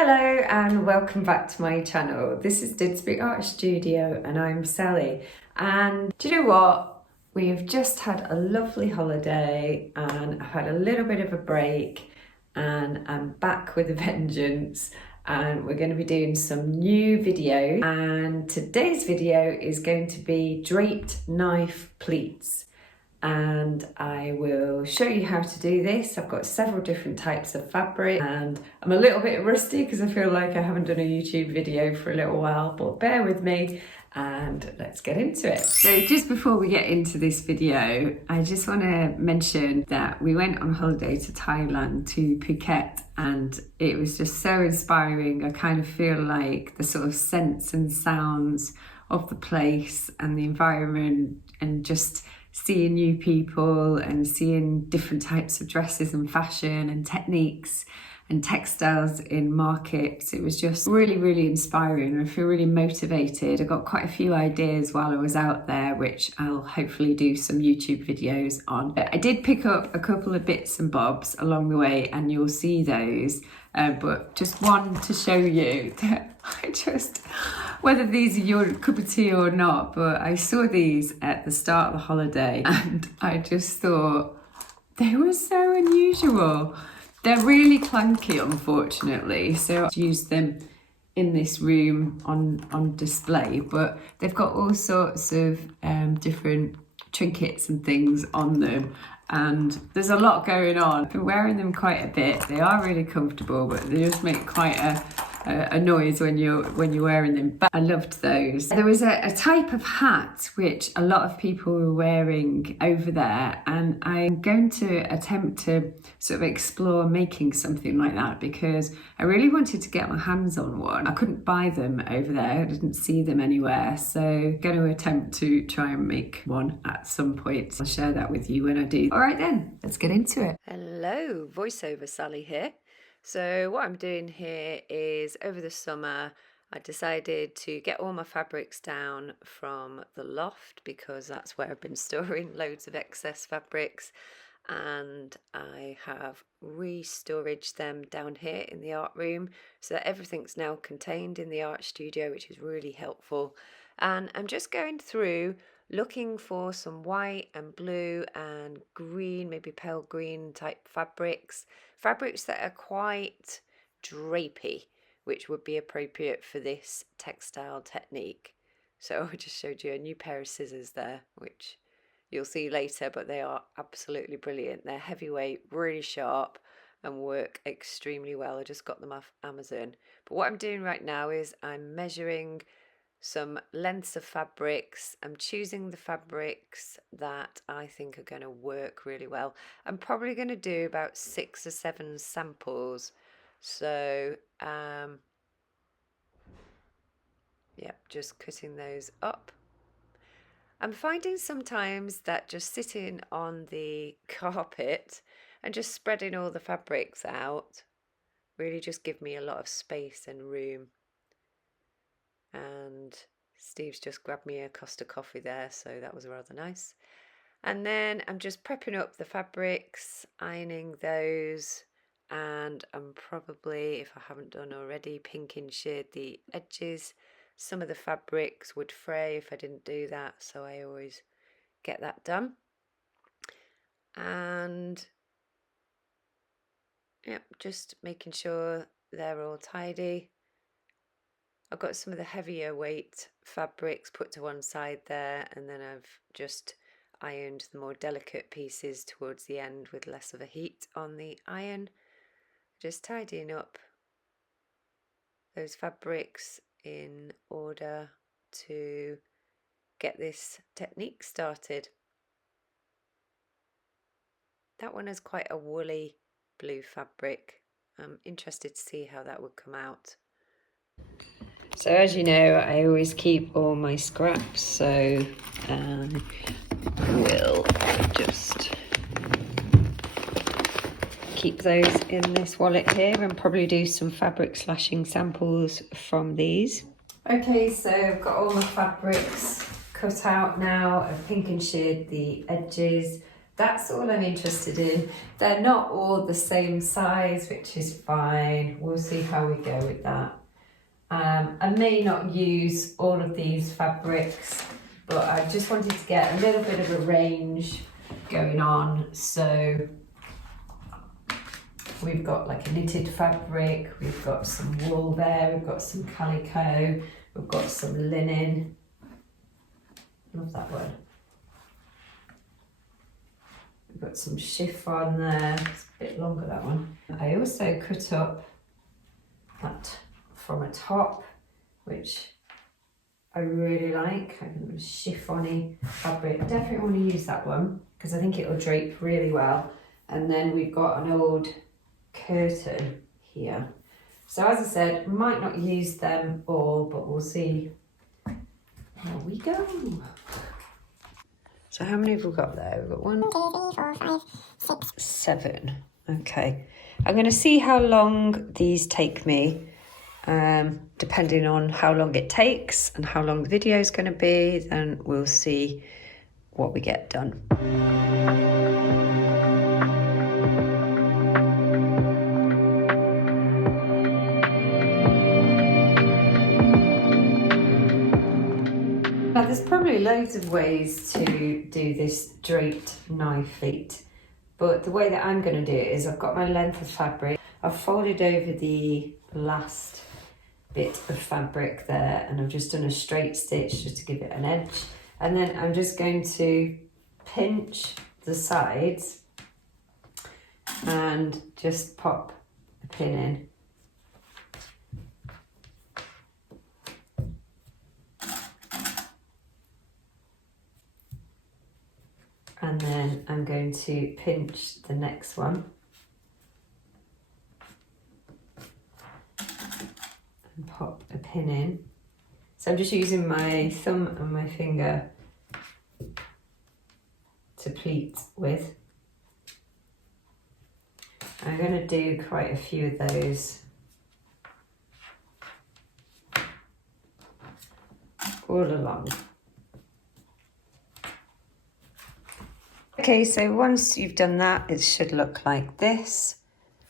Hello and welcome back to my channel. This is Didsbury Art Studio and I'm Sally. And do you know what? We've just had a lovely holiday and I've had a little bit of a break and I'm back with a vengeance, and we're going to be doing some new videos. And today's video is going to be draped knife pleats. And I will show you how to do this. I've got several different types of fabric and I'm a little bit rusty because I feel like I haven't done a YouTube video for a little while, but bear with me and let's get into it. So just before we get into this video, I just want to mention that we went on holiday to Thailand, to Phuket, and it was just so inspiring. I kind of feel like the sort of scents and sounds of the place and the environment and just seeing new people and seeing different types of dresses and fashion and techniques and textiles in markets. It was just really inspiring. I feel really motivated. I got quite a few ideas while I was out there, which I'll hopefully do some YouTube videos on. But I did pick up a couple of bits and bobs along the way and you'll see those. But just one to show you that whether these are your cup of tea or not, but I saw these at the start of the holiday and I just thought they were so unusual. They're really clunky, unfortunately, so I've used them in this room on display, but they've got all sorts of different trinkets and things on them, and there's a lot going on. I've been wearing them quite a bit. They are really comfortable, but they just make quite a noise when you're wearing them. But I loved those. There was a type of hat which a lot of people were wearing over there, and I'm going to attempt to sort of explore making something like that because I really wanted to get my hands on one. I couldn't buy them over there, I didn't see them anywhere, so I'm going to attempt to try and make one at some point. I'll share that with you when I do. All right then, let's get into it. Hello, voiceover Sally here. So what I'm doing here is, over the summer I decided to get all my fabrics down from the loft because that's where I've been storing loads of excess fabrics, and I have re-storaged them down here in the art room so that everything's now contained in the art studio, which is really helpful. And I'm just going through looking for some white and blue and green, maybe pale green type fabrics that are quite drapey, which would be appropriate for this textile technique. So I just showed you a new pair of scissors there, which you'll see later, but they are absolutely brilliant. They're heavyweight, really sharp, and work extremely well. I just got them off Amazon. But what I'm doing right now is I'm measuring some lengths of fabrics. I'm choosing the fabrics that I think are going to work really well. I'm probably going to do about 6 or 7 samples. So yeah, just cutting those up. I'm finding sometimes that just sitting on the carpet and just spreading all the fabrics out really just give me a lot of space and room. And Steve's just grabbed me a Costa coffee there, so that was rather nice. And then I'm just prepping up the fabrics, ironing those, and I'm probably, if I haven't done already, pinking shade the edges. Some of the fabrics would fray if I didn't do that, so I always get that done. And yep, just making sure they're all tidy. I've got some of the heavier weight fabrics put to one side there, and then I've just ironed the more delicate pieces towards the end with less of a heat on the iron. Just tidying up those fabrics in order to get this technique started. That one is quite a woolly blue fabric. I'm interested to see how that would come out. So as you know, I always keep all my scraps, so we'll just keep those in this wallet here and probably do some fabric slashing samples from these. Okay, so I've got all my fabrics cut out now. I've pink and sheared the edges. that's all I'm interested in. They're not all the same size, which is fine. We'll see how we go with that. I may not use all of these fabrics, but I just wanted to get a little bit of a range going on. So we've got like a knitted fabric, we've got some wool there, we've got some calico, we've got some linen. Love that one. We've got some chiffon there, it's a bit longer that one. I also cut up that from a top, which I really like, kind of a chiffon-y fabric. I definitely want to use that one because I think it'll drape really well. And then we've got an old curtain here. So as I said, might not use them all, but we'll see how we go. So how many have we got there? We've got 1, 2, 3, 4, 5, 6, 7. Okay. I'm going to see how long these take me. Depending on how long it takes and how long the video is going to be, then we'll see what we get done. Now there's probably loads of ways to do this draped knife feet, but the way that I'm going to do it is I've got my length of fabric, I've folded over the last bit of fabric there, and I've just done a straight stitch just to give it an edge, and then I'm just going to pinch the sides and just pop a pin in. And then I'm going to pinch the next one. And pop a pin in. So I'm just using my thumb and my finger to pleat with. I'm going to do quite a few of those all along. Okay, so once you've done that, it should look like this.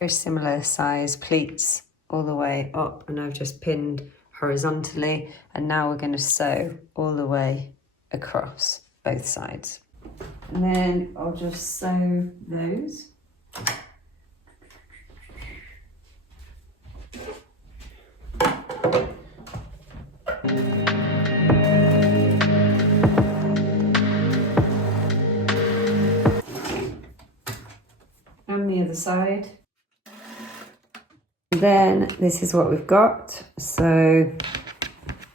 Very similar size pleats all the way up, and I've just pinned horizontally, and now we're going to sew all the way across both sides. And then I'll just sew those. And the other side. Then this is what we've got, so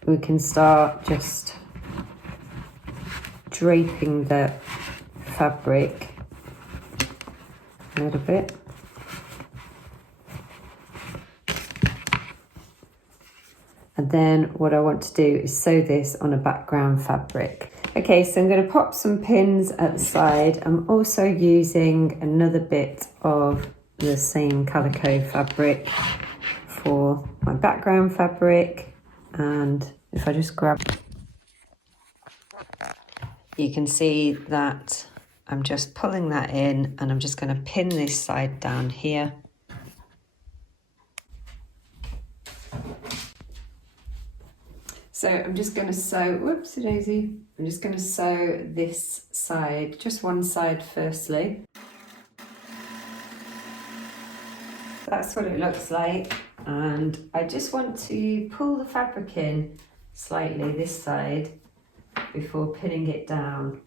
we can start just draping the fabric a little bit. And then what I want to do is sew this on a background fabric. Okay, so I'm going to pop some pins at the side. I'm also using another bit of the same calico fabric for my background fabric, and if I just grab, you can see that I'm just pulling that in, and I'm just going to pin this side down here. So I'm just going to sew, whoopsie daisy, I'm just going to sew this side, just one side firstly. That's what it looks like, and I just want to pull the fabric in slightly this side before pinning it down.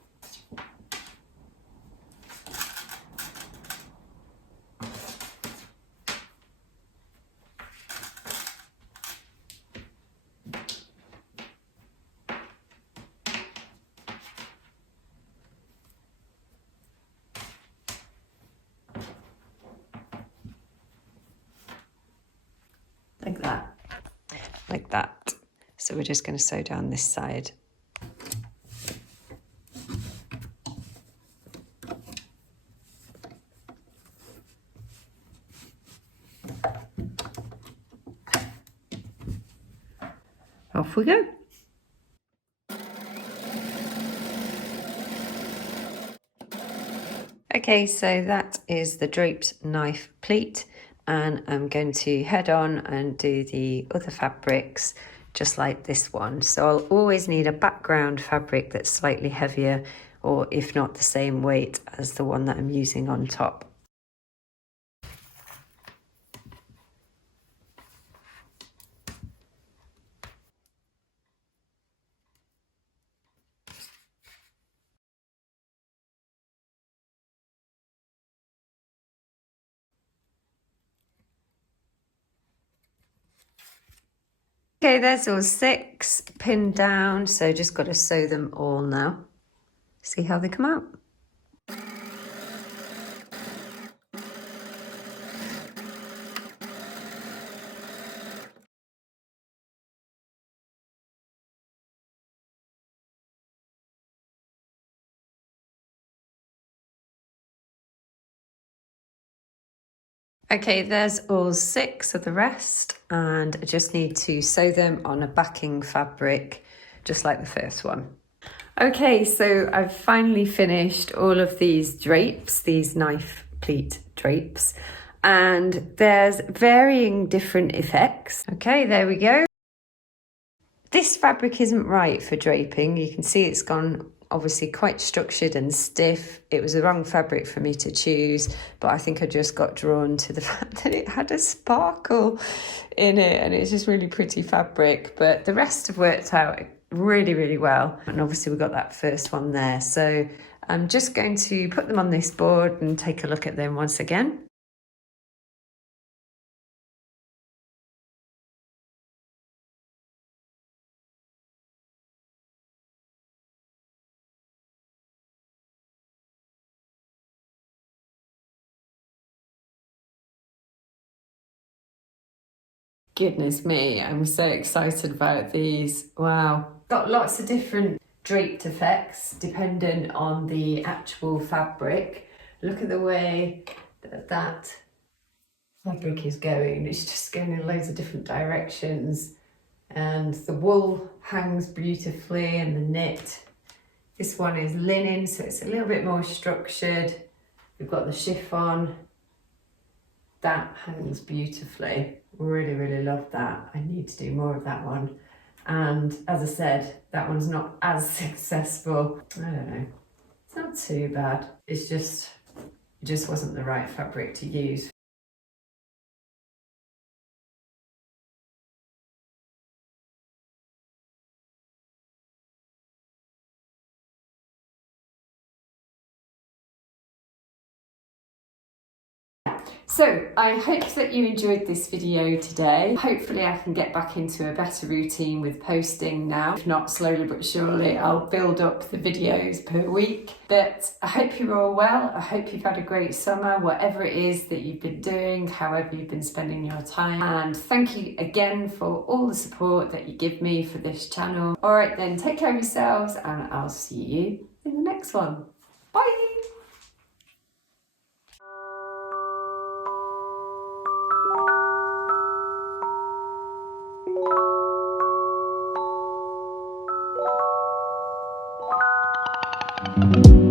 Like that. So we're just going to sew down this side. Off we go. Okay, so that is the draped knife pleat, and I'm going to head on and do the other fabrics just like this one. So I'll always need a background fabric that's slightly heavier, or if not the same weight as the one that I'm using on top. Okay, there's all 6 pinned down, so just got to sew them all now. See how they come out. Okay, there's all 6 of the rest, and I just need to sew them on a backing fabric, just like the first one. Okay, so I've finally finished all of these drapes, these knife pleat drapes, and there's varying different effects. Okay, there we go. This fabric isn't right for draping. You can see it's gone obviously quite structured and stiff. It was the wrong fabric for me to choose, but I think I just got drawn to the fact that it had a sparkle in it, and it's just really pretty fabric. But the rest have worked out really, really well. And obviously we got that first one there. So I'm just going to put them on this board and take a look at them once again. Goodness me, I'm so excited about these. Wow. Got lots of different draped effects dependent on the actual fabric. Look at the way that fabric is going. It's just going in loads of different directions. And the wool hangs beautifully, and the knit. This one is linen, so it's a little bit more structured. We've got the chiffon. That hangs beautifully. Really, really love that. I need to do more of that one. And as I said, that one's not as successful. I don't know. It's not too bad. It just wasn't the right fabric to use. So I hope that you enjoyed this video today. Hopefully I can get back into a better routine with posting now. If not, slowly but surely I'll build up the videos per week. But I hope you're all well. I hope you've had a great summer, whatever it is that you've been doing, however you've been spending your time. And thank you again for all the support that you give me for this channel. All right then, take care of yourselves, and I'll see you in the next one. Bye. Thank you.